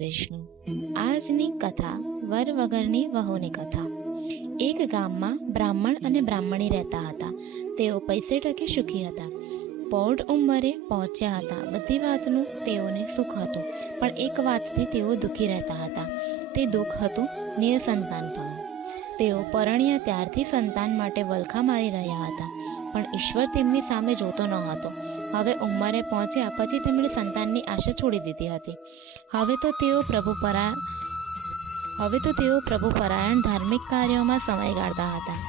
વિષ્ણુ। આજની કથા વર વગરની વહુની કથા। એક ગામમાં બ્રાહ્મણ અને બ્રાહ્મણી રહેતા હતા। તેઓ પૈસે ટકે સુખી હતા। પૌઢ ઉંમરે પહોંચ્યા હતા। બધી વાતનું તેઓને સુખ હતું, પણ એક વાતથી તેઓ દુઃખી રહેતા હતા। તે દુઃખ હતું નિસંતાનપણું। તેઓ પરણ્યા ત્યારથી સંતાન માટે વલખા મારી રહ્યા હતા, પણ ઈશ્વર તેમની સામે જોતો ન હતો। હવે ઉંમરે પહોંચ્યા પછી તેમણે સંતાનની આશા છોડી દીધી હતી। હવે તો તેઓ પ્રભુપરાયણ ધાર્મિક કાર્યોમાં સમય ગાળતા હતા।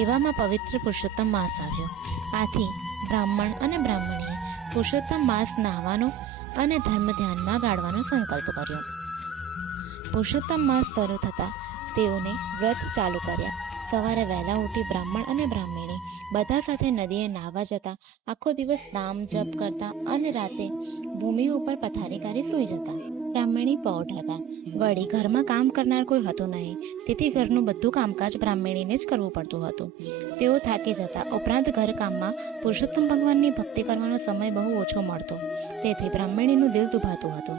એવામાં પવિત્ર પુરુષોત્તમ માસ આવ્યો। આથી બ્રાહ્મણ અને બ્રાહ્મણીએ પુરુષોત્તમ માસ નાહવાનો અને ધર્મ ધ્યાનમાં ગાળવાનો સંકલ્પ કર્યો। પુરુષોત્તમ માસ શરૂ થતાં તેઓને વ્રત ચાલુ કર્યા। સવારે વહેલા ઉઠી બ્રાહ્મણ અને બ્રાહ્મણી બધા સાથે નદીએ નાહવા જતા, આખો દિવસ નામ જપ કરતા અને રાતે ભૂમિ ઉપર પથારી કરી સૂઈ જતા। બ્રાહ્મણી પૌઢ હતા, વળી ઘરમાં કામ કરનાર કોઈ હતું નહીં, તેથી ઘરનું બધું કામકાજ બ્રાહ્મણીને જ કરવું પડતું હતું। તેઓ થાકી જતા, ઉપરાંત ઘરકામમાં પુરુષોત્તમ ભગવાનની ભક્તિ કરવાનો સમય બહુ ઓછો મળતો, તેથી બ્રાહ્મણીનું દિલ દુભાતું હતું।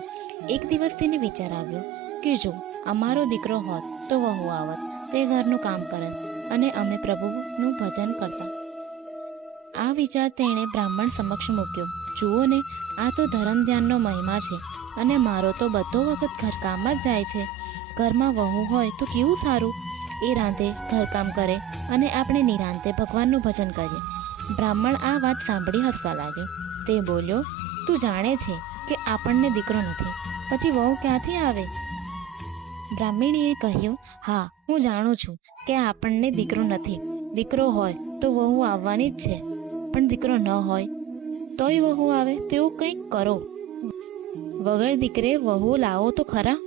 એક દિવસ તેને વિચાર આવ્યો કે જો અમારો દીકરો હોત તો વહુ આવત, તે ઘરનું કામ કરત અને અમે પ્રભુનું ભજન કરતા। આ વિચાર તેણે બ્રાહ્મણ સમક્ષ મૂક્યો। જુઓ ને, આ તો ધર્મ ધ્યાનનો મહિમા છે, અને મારો તો બધો વખત ઘરકામમાં જ જાય છે। ઘરમાં વહુ હોય તો કેવું સારું, એ રાંધે, ઘરકામ કરે અને આપણે નિરાંતે ભગવાનનું ભજન કરીએ। બ્રાહ્મણ આ વાત સાંભળી હસવા લાગ્યો। તે બોલ્યો, તું જાણે છે કે આપણને દીકરો નથી, પછી વહુ ક્યાંથી આવે? બ્રાહ્મણીએ કહ્યું, હા, હું જાણું છું કે આપણને દીકરો નથી। દીકરો હોય તો વહુ આવવાની જ છે, પણ દીકરો ન હોય તોય વહુ આવે તેવું કંઈક કરો। વગર દીકરે વહુ લાવો તો ખરા।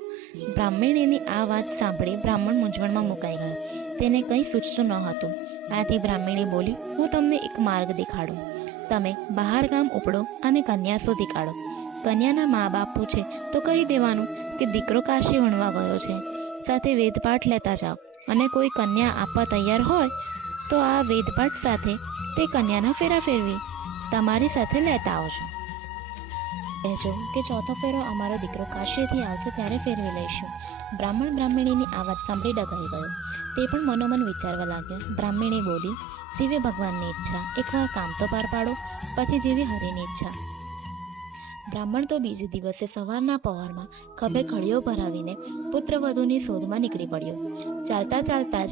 બ્રાહ્મણીની આ વાત સાંભળી બ્રાહ્મણ મૂંઝવણમાં મુકાઈ ગયો। તેને કંઈ સૂચતું ન હતું। આથી બ્રાહ્મણી બોલી, હું તમને એક માર્ગ દેખાડું। તમે બહાર ગામ ઉપડો અને કન્યા શોધી કાઢો। કન્યાના મા બાપ પૂછે તો કહી દેવાનું કે દીકરો કાશી ભણવા ગયો છે। સાથે વેદપાઠ લેતા જાઓ, અને કોઈ કન્યા આપવા તૈયાર હોય તો આ વેદપાઠ સાથે તે કન્યાના ફેરા ફેરવી તમારી સાથે લેતા આવજો। કહેજો કે ચોથો ફેરો અમારો દીકરો કાશીથી આવશે ત્યારે ફેરવી લઈશું। બ્રાહ્મણ બ્રાહ્મણીની આ વાત સાંભળી ડઘાઈ ગયો। તે પણ મનોમન વિચારવા લાગ્યો। બ્રાહ્મણી બોલી, જેવી ભગવાનની ઈચ્છા, એકવાર કામ તો પાર પાડો, પછી જેવી હરિની ઈચ્છા। બ્રાહ્મણ તો બીજે દિવસે સવારના પહોરમાં ખભે ખડીઓ ભરાવીને પુત્રવધુની શોધમાં નીકળી પડ્યો। ચાલતા ચાલતા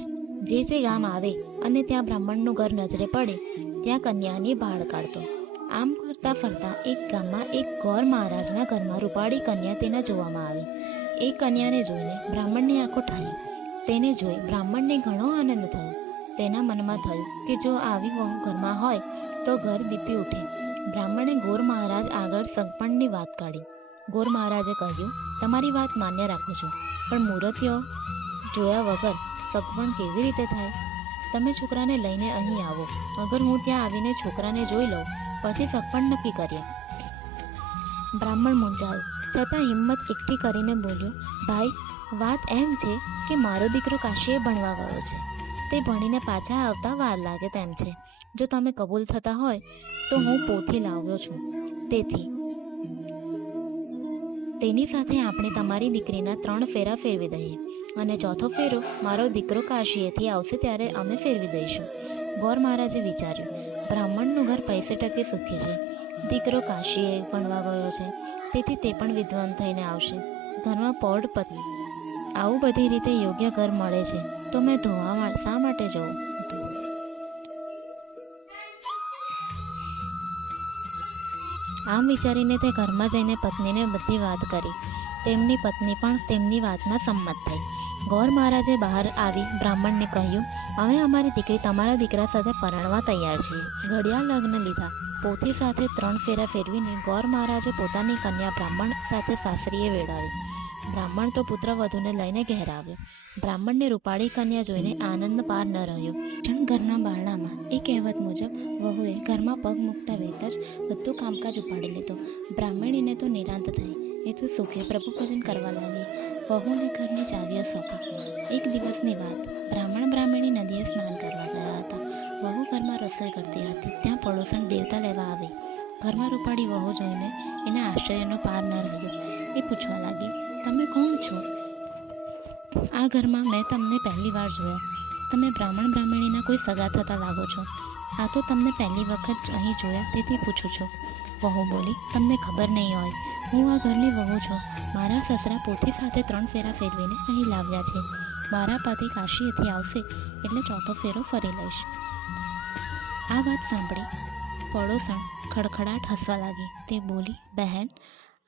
જ જે ગામ આવે અને ત્યાં બ્રાહ્મણનું ઘર નજરે પડે ત્યાં કન્યાની ભાળ કાઢતો। આમ કરતા ફરતા એક ગામમાં એક ગોર મહારાજના ઘરમાં રૂપાળી કન્યા તેના જોવામાં આવી। એ કન્યાને જોઈને બ્રાહ્મણની આંખો ઠરી। તેને જોઈ બ્રાહ્મણને ઘણો આનંદ થયો। તેના મનમાં થયું કે જો આવી વહુ ઘરમાં હોય તો ઘર દીપી ઉઠે। બ્રાહ્મણે ગોર મહારાજ આગળ સગપણની વાત કાઢી। ગોર મહારાજે કહ્યું, તમારી વાત માન્ય રાખું છું, પણ મુહૂર્તિઓ જોયા વગર સગપણ કેવી રીતે થાય? તમે છોકરાને લઈને અહીં આવો, અગર હું ત્યાં આવીને છોકરાને જોઈ લઉં પછી સગપણ નક્કી કરીએ। બ્રાહ્મણ મૂંઝાયો, છતાં હિંમત એકઠી કરીને બોલ્યો, ભાઈ, વાત એમ છે કે મારો દીકરો કાશીએ ભણવા ગયો છે। તે ભણીને પાછા આવતા વાર લાગે તેમ છે। જો તમે કબૂલ થતા હોય તો હું પોથી લાવ્યો છું, તેથી તેની સાથે આપણે તમારી દીકરીના 3 ફેરા ફેરવી દઈએ, અને ચોથો ફેરો મારો દીકરો કાશીએથી આવશે ત્યારે અમે ફેરવી દઈશું। ગોર મહારાજે વિચાર્યું, બ્રાહ્મણનું ઘર પૈસે ટકે સુખી છે। દીકરો કાશીએ ભણવા ગયો છે, તેથી તે પણ વિદ્વાન થઈને આવશે। ઘરમાં પૌઢ પત્ની, આવું બધી રીતે યોગ્ય ઘર મળે છે તો મેં ધોવા શા માટે જવું? આમ વિચારીને તે ઘરમાં જઈને પત્નીને બધી વાત કરી। તેમની પત્ની પણ તેમની વાતમાં સંમત થઈ। ગોર મહારાજે બહાર આવી બ્રાહ્મણને કહ્યું, અમે અમારી દીકરી તમારા દીકરા સાથે પરણવા તૈયાર છીએ। ઘડિયા લગ્ન લીધા। પોથી સાથે 3 ફેરા ફેરવીને ગોર મહારાજે પોતાની કન્યા બ્રાહ્મણ સાથે સાસરીએ વેળાવી। બ્રાહ્મણ તો પુત્રવધુને લઈને ઘેર આવ્યો। બ્રાહ્મણને રૂપાળી કન્યા જોઈને આનંદ પાર ન રહ્યો। ઘરના બારણામાં એ કહેવત મુજબ વહુએ ઘરમાં પગ મૂકતા વેત જ બધું કામકાજ ઉપાડી લીધું। બ્રાહ્મણીને તો નિરાંત થઈ। એ તો સુખે પ્રભુ ભજન કરવા લાગી। વહુને ઘરની ચાવીઓ સોંપી। એક દિવસની વાત, બ્રાહ્મણ બ્રાહ્મણી નદીએ સ્નાન કરવા ગયા હતા। વહુ ઘરમાં રસોઈ કરતી હતી, ત્યાં પડોસણ દેવતા લેવા આવી। ઘરમાં રૂપાળી વહુ જોઈને એના આશ્ચર્યનો પાર ન રહ્યો। એ પૂછવા લાગી, તમે કોણ છો? આ ઘરમાં મેં તમને પહેલી વાર જોયા. તમે બ્રાહ્મણીના કોઈ સગા થતા લાગો છો. આ તો તમને પહેલી વખત અહીં જોયા તેથી પૂછું છું. વહુ બોલી, તમને ખબર નહીં હોય, હું આ ઘરની વહુ છું. મારા સસરા પોથી સાથે 3 ફેરા ફેરવીને અહીં લાવ્યા છે. મારા પતિ કાશીએથી આવશે એટલે 4થો ફેરો ફરી લઈશ. આ વાત સાંભળી પડોસણ ખડખડાટ હસવા લાગી. તે બોલી, બહેન,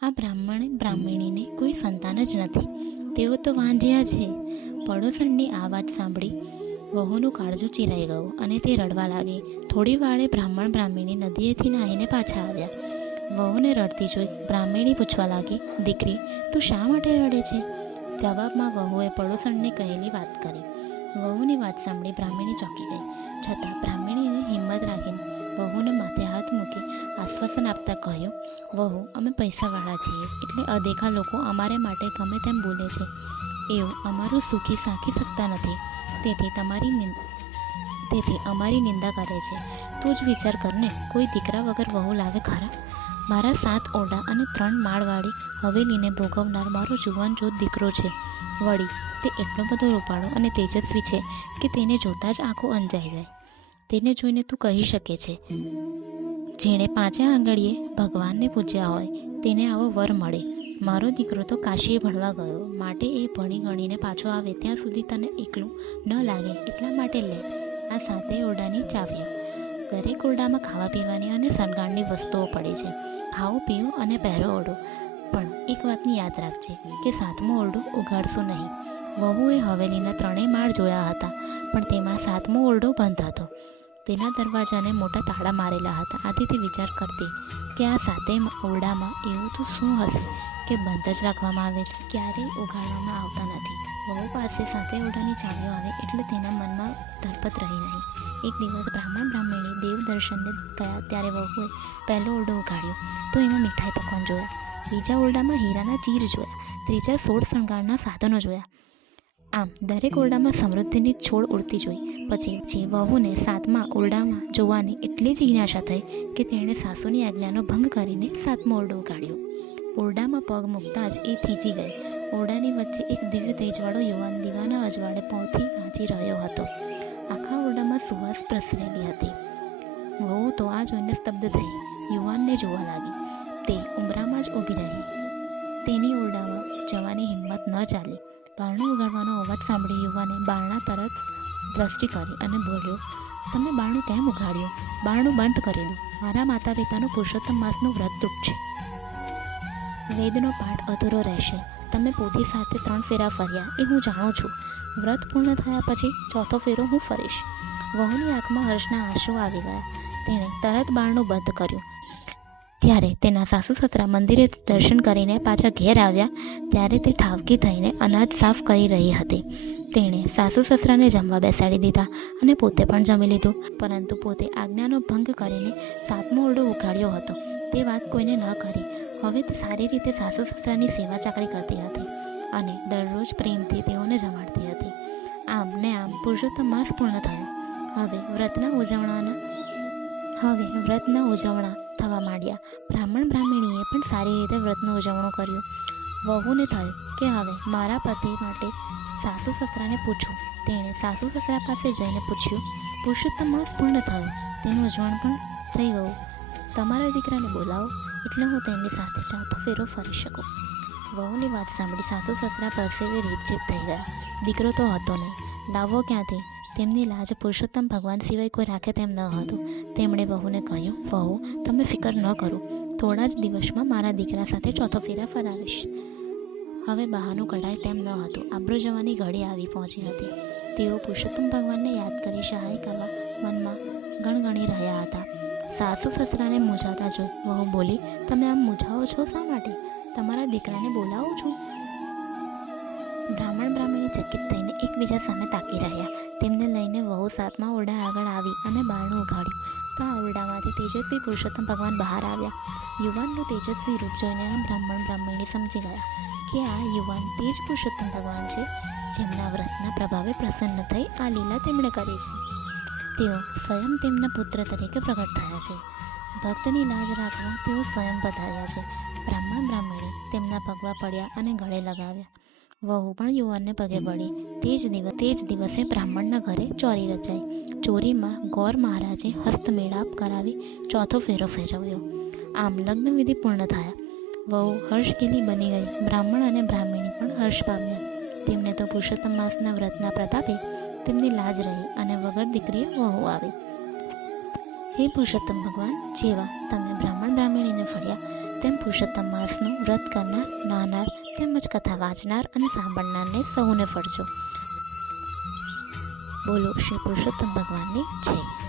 આ બ્રાહ્મણીને કોઈ સંતાન જ નથી. તેઓ તો વાંધ્યા છે. પડોસણની આ વાત સાંભળી વહુનું કાળજું ચીરાઈ ગયું અને તે રડવા લાગી. થોડી વારે બ્રાહ્મણી નદીએથી નાહીને પાછા આવ્યા. વહુને રડતી જોઈ બ્રાહ્મણી પૂછવા લાગી, દીકરી, તું શા માટે રડે છે? જવાબમાં વહુએ પડોસણને કહેલી વાત કરી. વહુની વાત સાંભળી બ્રાહ્મણી ચોંકી ગઈ. છતાં બ્રાહ્મણીને હિંમત રાખીને વહુને માથે હાથ મૂકી આશ્વાસન આપતા કહ્યું, વહુ, અમે પૈસાવાળા છીએ એટલે અદેખા લોકો અમારે માટે ગમે તેમ બોલે છે. એવું અમારું સુખી સાંખી શકતા નથી. તેથી અમારી નિંદા કરે છે. તું જ વિચાર કરને, કોઈ દીકરા વગર વહુ લાવે ખરા? મારા 7 ઓરડા અને 3 માળવાળી હવેલીને ભોગવનાર મારો જુવાન જોત દીકરો છે. વળી તે એટલો બધો રૂપાળો અને તેજસ્વી છે કે તેને જોતાં જ આંખો અંજાઈ જાય. તેને જોઈને તું કહી શકે છે, જેણે 5 આંગળીએ ભગવાનને પૂજ્યા હોય તેને આવો વર મળે. મારો દીકરો તો કાશીએ ભણવા ગયો, માટે એ ભણી ગણીને પાછો આવે ત્યાં સુધી તને એકલું ન લાગે એટલા માટે લે આ 7 ઓરડાની ચાવીઓ. દરેક ઓરડામાં ખાવા પીવાની અને શણગારની વસ્તુઓ પડી છે. ખાઓ પીઓ અને પહેરો ઓરડો. પણ એક વાતની યાદ રાખજે કે 7મો ઓરડો ઉઘાડશું નહીં. વહુએ હવેલીના 3 માળ જોયા હતા, પણ તેમાં 7મો ઓરડો બંધ હતો. તેના દરવાજાને મોટા તાળા મારેલા હતા. આથી તે વિચાર કરતી કે આ 7 ઓરડામાં એવું તો શું હશે કે બંધ જ રાખવામાં આવે છે, ક્યારેય ઉઘાડવામાં આવતા નથી. વહુ પાસે 7 ઓરડાની ચાવીઓ આવે એટલે તેના મનમાં ધરપત રહી નહીં. એક દિવસ બ્રાહ્મણી દેવ દર્શનને ગયા ત્યારે વહુએ પહેલો ઓરડો ઉઘાડ્યો તો એમાં મીઠાઈ પકવાન જોયા. બીજા ઓરડામાં હીરાના ચીર જોયા. ત્રીજા 16 શણગારના સાધનો જોયા. આમ દરેક ઓરડામાં સમૃદ્ધિની છોડ ઉડતી જોઈ. પછી વહુને 7મા ઓરડામાં જોવાની એટલી જ જિજ્ઞાસા થઈ કે તેણે સાસુની આજ્ઞાનો ભંગ કરીને 7મો ઓરડો ઉઘાડ્યો. ઓરડામાં પગ મૂકતા જ એ થીજી ગઈ. ઓરડાની વચ્ચે એક દિવ્ય તેજવાળો યુવાન દીવાના અજવાળે પહોંચી વાંચી રહ્યો હતો. આખા ઓરડામાં સુવાસ પ્રસરેલી હતી. વહુ તો આ જોઈને સ્તબ્ધ થઈ યુવાનને જોવા લાગી. તે ઉંબરામાં જ ઊભી રહી. તેની ઓરડામાં જવાની હિંમત ન ચાલી. બારણું ઉગાડવાનો અવાજ સાંભળી યુવાને બારણા તરફ દ્રષ્ટિ કરી અને બોલ્યો, તમે બારણું કેમ ઉગાડ્યું? બારણું બંધ કરી દો. મારા માતા પિતાનું પુરુષોત્તમ માસનું વ્રત તૂટશે. વેદનો પાઠ અધૂરો રહેશે. તમે પોથી સાથે 3 ફેરા ફર્યા એ હું જાણું છું. વ્રત પૂર્ણ થયા પછી 4થો ફેરો હું ફરીશ. વહુની આંખમાં હર્ષના આંસુ આવી ગયા. તેણે તરત બારણું બંધ કર્યું. ત્યારે તેના સાસુ સસરા મંદિરે દર્શન કરીને પાછા ઘેર આવ્યા ત્યારે તે ઠાવકી થઈને અનાજ સાફ કરી રહી હતી. તેણે સાસુ સસરાને જમવા બેસાડી દીધા અને પોતે પણ જમી લીધું, પરંતુ પોતે આજ્ઞાનો ભંગ કરીને 7મો ઓરડો ઉઘાડ્યો હતો તે વાત કોઈને ન કરી. હવે તે સારી રીતે સાસુ સસરાની સેવા ચાકરી કરતી હતી અને દરરોજ પ્રેમથી તેઓને જમાડતી હતી. આમ ને આમ પુરુષોત્તમ માસ પૂર્ણ થયો. હવે વ્રતના ઉજવણા થવા માંડ્યા. બ્રાહ્મણીએ પણ સારી રીતે વ્રતનું ઉજવણું કર્યું. વહુને થયું કે હવે મારા પતિ માટે સાસુ સસરાને પૂછું. તેણે સાસુ સસરા પાસે જઈને પૂછ્યું, પુરુષોત્તમ માસ પૂર્ણ થયો, તેનું ઉજવણ પણ થઈ ગયું. તમારા દીકરાને બોલાવો એટલે હું તેની સાથે 4થો ફેરો ફરી શકું. વહુની વાત સાંભળી સાસુ સસરા પરસેવે રેપઝેપ થઈ ગયા. દીકરો તો હતો નહીં, લાવવો ક્યાંથી? તેમની લાજ પુરુષોત્તમ ભગવાન સિવાય કોઈ રાખે તેમ ન હતું. તેમણે વહુને કહ્યું, વહુ, તમે ફિકર ન કરો, થોડા જ દિવસમાં મારા દીકરા સાથે 4થો ફેરા ફરાવીશ. હવે બહાનું કઢાય તેમ ન હતું. આબરૂ જવાની ઘડી આવી પહોંચી હતી. તેઓ પુરુષોત્તમ ભગવાનને યાદ કરી સહાય કરવા મનમાં ગણગણી રહ્યા હતા. સાસુ સસરાને મૂંઝાતા જોઈ વહુ બોલી, તમે આમ મૂંઝાવો છો શા માટે? તમારા દીકરાને બોલાવું છું. બ્રાહ્મણી ચકિત થઈને એકબીજા સામે તાકી રહ્યા. તેમને લઈને વહુ 7મા ઓરડા આગળ આવી અને બારણું ઉઘાડ્યું તો આ ઓરડામાંથી તેજસ્વી પુરુષોત્તમ ભગવાન બહાર આવ્યા. યુવાનનું તેજસ્વી રૂપ જોઈને આ બ્રાહ્મણી સમજી ગયા કે આ યુવાન તે જ પુરુષોત્તમ ભગવાન છે જેમના વ્રતના પ્રભાવે પ્રસન્ન થઈ આ લીલા તેમણે કરી છે. તેઓ સ્વયં તેમના પુત્ર તરીકે પ્રગટ થયા છે. ભક્તની લાજ રાખવા તેઓ સ્વયં પધાર્યા છે. બ્રાહ્મણી તેમના પગમાં પડ્યા અને ગળે લગાવ્યા. વહુ પણ યુવાનને પગે પડી. તે જ દિવસે બ્રાહ્મણના ઘરે ચોરી રચાઈ. ચોરીમાં ગૌર મહારાજે હસ્તમેળાપ કરાવી ચોથો ફેરો ફેરવ્યો. આમ લગ્ન વિધિ પૂર્ણ થયા. વહુ હર્ષગીલી બની ગઈ. બ્રાહ્મણ અને બ્રાહ્મણી પણ હર્ષ પામ્યા. તેમને તો પુરુષોત્તમ માસના વ્રતના પ્રતાપે તેમની લાજ રહી અને વગર દીકરીએ વહુ આવી. હે પુરુષોત્તમ ભગવાન, જેવા તમે બ્રાહ્મણ બ્રાહ્મણીને ફળ્યા, તેમ પુરુષોત્તમ માસનું વ્રત કરનાર, નાનાર તેમજ કથા વાંચનાર અને સાંભળનારને સૌને ફળજો. બોલો શ્રી પુરુષોત્તમ ભગવાનની જય.